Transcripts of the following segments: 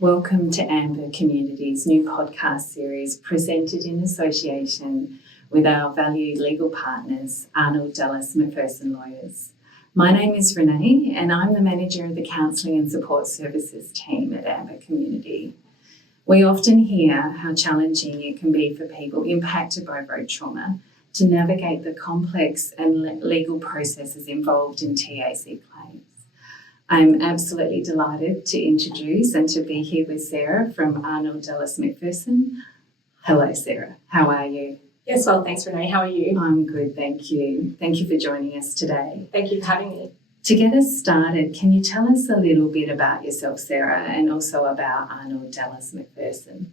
Welcome to Amber Community's new podcast series presented in association with our valued legal partners, Arnold Dallas McPherson Lawyers. My name is Renee and I'm the manager of the Counselling and Support Services team at Amber Community. We often hear how challenging it can be for people impacted by road trauma to navigate the complex and legal processes involved in TAC claims. I'm absolutely delighted to introduce and to be here with Sarah from Arnold Dallas McPherson. Hello, Sarah. How are you? Yes, well, thanks, Renee. How are you? I'm good, thank you. Thank you for joining us today. Thank you for having me. To get us started, can you tell us a little bit about yourself, Sarah, and also about Arnold Dallas McPherson?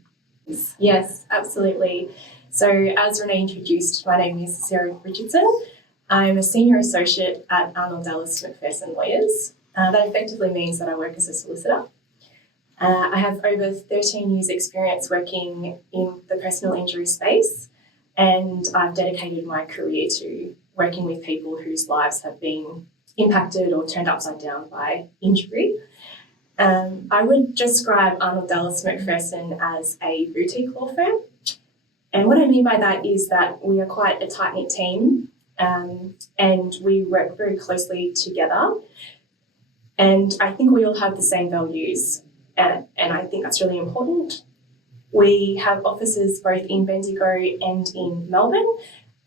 Yes, absolutely. So as Renee introduced, my name is Sarah Richardson. I'm a senior associate at Arnold Dallas McPherson Lawyers. That effectively means that I work as a solicitor. I have over 13 years experience working in the personal injury space, and I've dedicated my career to working with people whose lives have been impacted or turned upside down by injury. I would describe Arnold Dallas McPherson as a boutique law firm. And what I mean by that is that we are quite a tight-knit team, and we work very closely together. And I think we all have the same values, and I think that's really important. We have offices both in Bendigo and in Melbourne,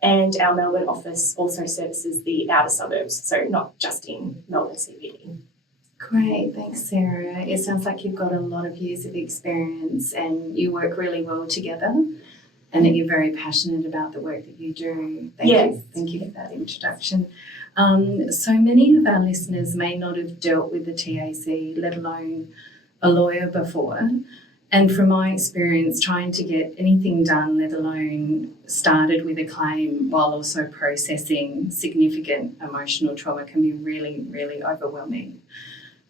and our Melbourne office also services the outer suburbs, so not just in Melbourne CBD. Great, thanks, Sarah. It sounds like you've got a lot of years of experience and you work really well together, and that you're very passionate about the work that you do. Thank you for that introduction. So many of our listeners may not have dealt with the TAC, let alone a lawyer before. And from my experience, trying to get anything done, let alone started with a claim while also processing significant emotional trauma, can be really, really overwhelming.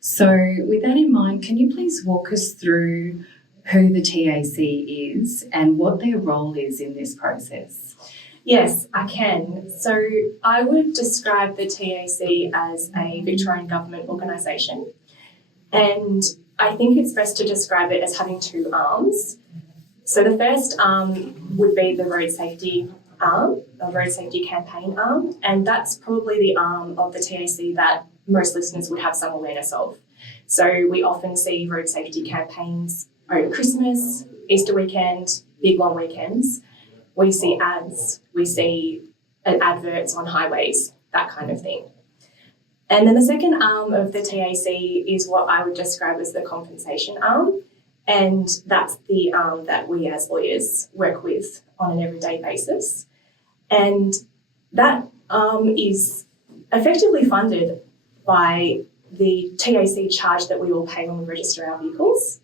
So with that in mind, can you please walk us through who the TAC is and what their role is in this process? Yes, I can. So I would describe the TAC as a Victorian government organisation, and I think it's best to describe it as having two arms. So the first arm would be the road safety arm, a road safety campaign arm, and that's probably the arm of the TAC that most listeners would have some awareness of. So we often see road safety campaigns over Christmas, Easter weekend, big long weekends. We see ads, we see adverts on highways, that kind of thing. And then the second arm of the TAC is what I would describe as the compensation arm, and that's the arm that we as lawyers work with on an everyday basis. And that arm is effectively funded by the TAC charge that we all pay when we register our vehicles.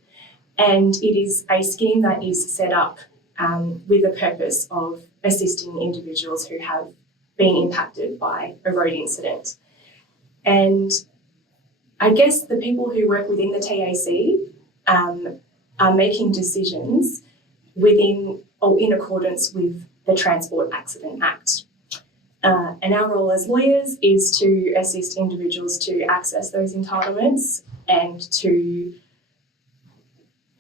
And it is a scheme that is set up with the purpose of assisting individuals who have been impacted by a road incident. And I guess the people who work within the TAC are making decisions within or in accordance with the Transport Accident Act. And our role as lawyers is to assist individuals to access those entitlements and to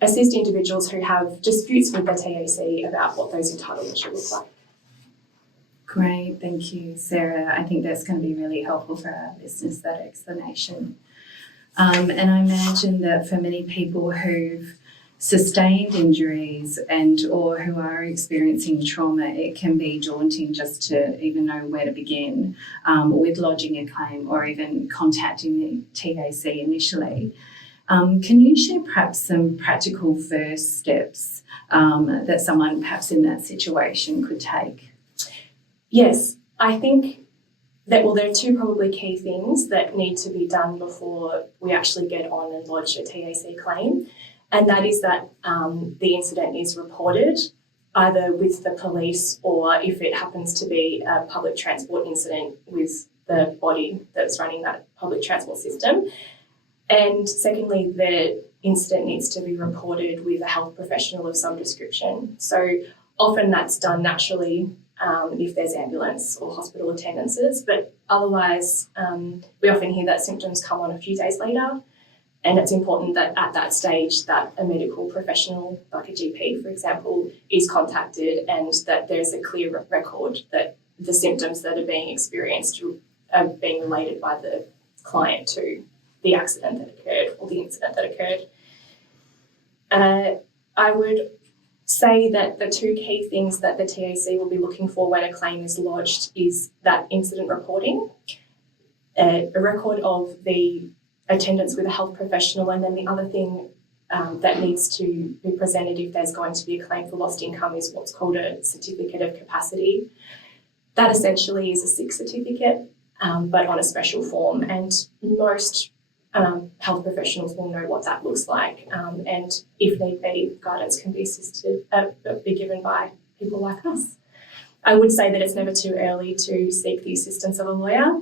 assist individuals who have disputes with the TAC about what those entitlements should look like. Great, thank you, Sarah. I think that's going to be really helpful for our listeners, that explanation. And I imagine that for many people who've sustained injuries and or who are experiencing trauma, it can be daunting just to even know where to begin with lodging a claim or even contacting the TAC initially. Can you share perhaps some practical first steps that someone perhaps in that situation could take? Yes, I think that, there are two probably key things that need to be done before we actually get on and lodge a TAC claim, and that is that the incident is reported either with the police or, if it happens to be a public transport incident, with the body that's running that public transport system. And secondly, the incident needs to be reported with a health professional of some description. So often that's done naturally if there's ambulance or hospital attendances, but otherwise we often hear that symptoms come on a few days later, And it's important that at that stage that a medical professional, like a GP, for example, is contacted and that there's a clear record that the symptoms that are being experienced are being related by the client to the accident that occurred or the incident that occurred. I would say that the two key things that the TAC will be looking for when a claim is lodged is that incident reporting, a record of the attendance with a health professional, and then the other thing that needs to be presented if there's going to be a claim for lost income is what's called a certificate of capacity. That essentially is a sick certificate, but on a special form, and most health professionals will know what that looks like, and if need be, guidance can be be given by people like us. I would say that it's never too early to seek the assistance of a lawyer.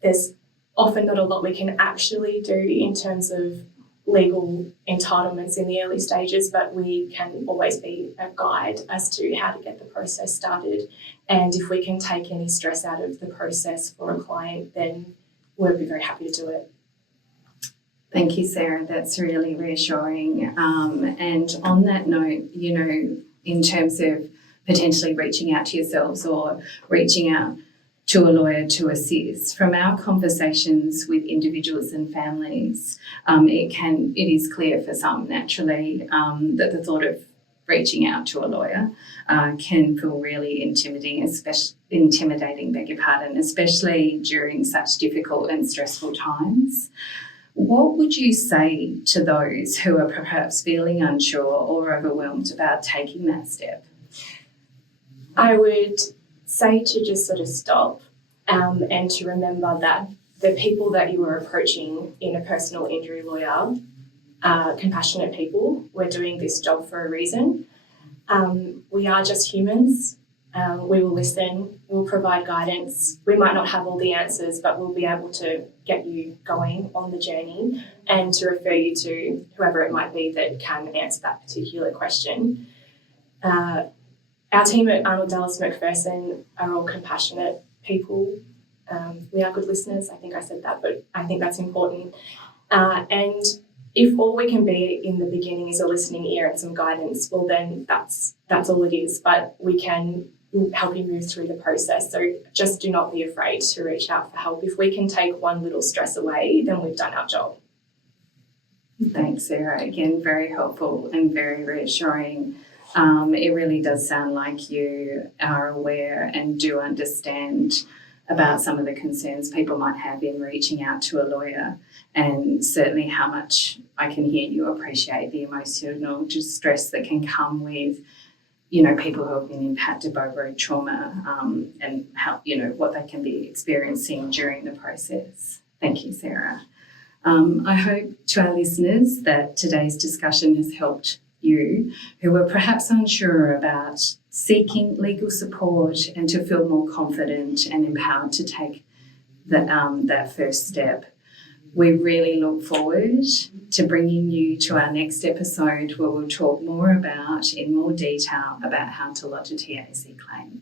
There's often not a lot we can actually do in terms of legal entitlements in the early stages, but we can always be a guide as to how to get the process started. And if we can take any stress out of the process for a client, then we'll be very happy to do it. Thank you, Sarah. That's really reassuring. And on that note, in terms of potentially reaching out to yourselves or reaching out to a lawyer to assist, from our conversations with individuals and families, it is clear for some naturally that the thought of reaching out to a lawyer can feel really intimidating, especially during such difficult and stressful times. What would you say to those who are perhaps feeling unsure or overwhelmed about taking that step? I would say to just sort of stop and to remember that the people that you are approaching in a personal injury lawyer are compassionate people. We're doing this job for a reason. We are just humans. We will listen, we'll provide guidance. We might not have all the answers, but we'll be able to get you going on the journey and to refer you to whoever it might be that can answer that particular question. Our team at Arnold Dallas McPherson are all compassionate people. We are good listeners. I think I said that, but I think that's important. And if all we can be in the beginning is a listening ear and some guidance, well, then that's all it is. But we can help you move through the process. So just do not be afraid to reach out for help. If we can take one little stress away, then we've done our job. Thanks, Sarah. Again, very helpful and very reassuring. It really does sound like you are aware and do understand about some of the concerns people might have in reaching out to a lawyer, and certainly how much I can hear you appreciate the emotional distress that can come with, people who have been impacted by road trauma, and how, what they can be experiencing during the process. Thank you, Sarah. I hope to our listeners that today's discussion has helped you who are perhaps unsure about seeking legal support and to feel more confident and empowered to take that first step. We really look forward to bringing you to our next episode where we'll talk more in more detail about how to lodge a TAC claim.